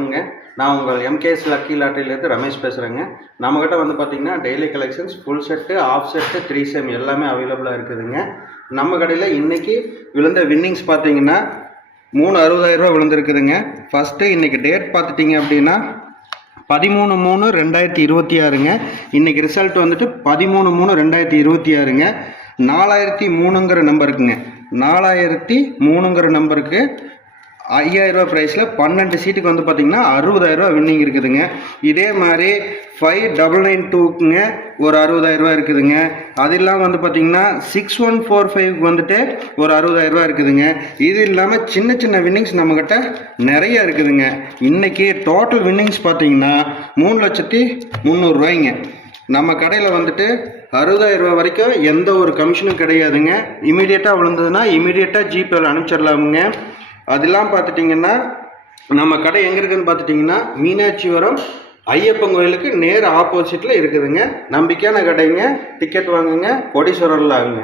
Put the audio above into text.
வணக்கம்ங்க. நான் உங்கள் எம்கேஎஸ் லக்கி லாட்டரியிலேருந்து ரமேஷ் பேசுகிறேங்க. நம்மக்கிட்ட வந்து பார்த்திங்கன்னா daily collections full set, half set, 3 செம் எல்லாமே அவைலபிளாக இருக்குதுங்க. நம்ம கடையில் இன்றைக்கி விழுந்த வின்னிங்ஸ் பார்த்திங்கன்னா 360,000 ரூபா விழுந்துருக்குதுங்க. ஃபஸ்ட்டு இன்றைக்கி டேட் பார்த்துட்டிங்க அப்படின்னா 13/3/2026ங்க. இன்றைக்கி ரிசல்ட் வந்துட்டு 13/3/2026ங்க. 4003ங்கிற நம்பருக்குங்க. 4003ங்கிற நம்பருக்கு 5000 ரூபா ப்ரைஸில் 12 சீட்டுக்கு வந்து பார்த்திங்கன்னா 60,000 ரூபா வின்னிங் இருக்குதுங்க. இதே மாதிரி 5992க்குங்க ஒரு 60,000 ரூபா இருக்குதுங்க. அது இல்லாமல் வந்து பார்த்திங்கன்னா 6145க்கு வந்துட்டு ஒரு 60,000 ரூபா இருக்குதுங்க. இது இல்லாமல் சின்ன சின்ன வின்னிங்ஸ் நம்மக்கிட்ட நிறைய இருக்குதுங்க. இன்றைக்கி டோட்டல் வின்னிங்ஸ் பார்த்திங்கன்னா 3,300,000 ரூபாய்ங்க. நம்ம கடையில் வந்துட்டு 60,000 ரூபா வரைக்கும் எந்த ஒரு கமிஷனும் கிடையாதுங்க. இமீடியட்டாக விழுந்ததுன்னா இமீடியட்டாக ஜிபேவில் அனுப்பிச்சிடலாமுங்க. அதெல்லாம் பார்த்துட்டிங்கன்னா நம்ம கடை எங்கே இருக்குதுன்னு பார்த்துட்டிங்கன்னா மீனாட்சிபுரம் ஐயப்பன் கோயிலுக்கு நேர் ஆப்போசிட்டில் இருக்குதுங்க. நம்பிக்கையான கடைங்க. டிக்கெட் வாங்குங்க, கோடீஸ்வரர்ல ஆகுங்க.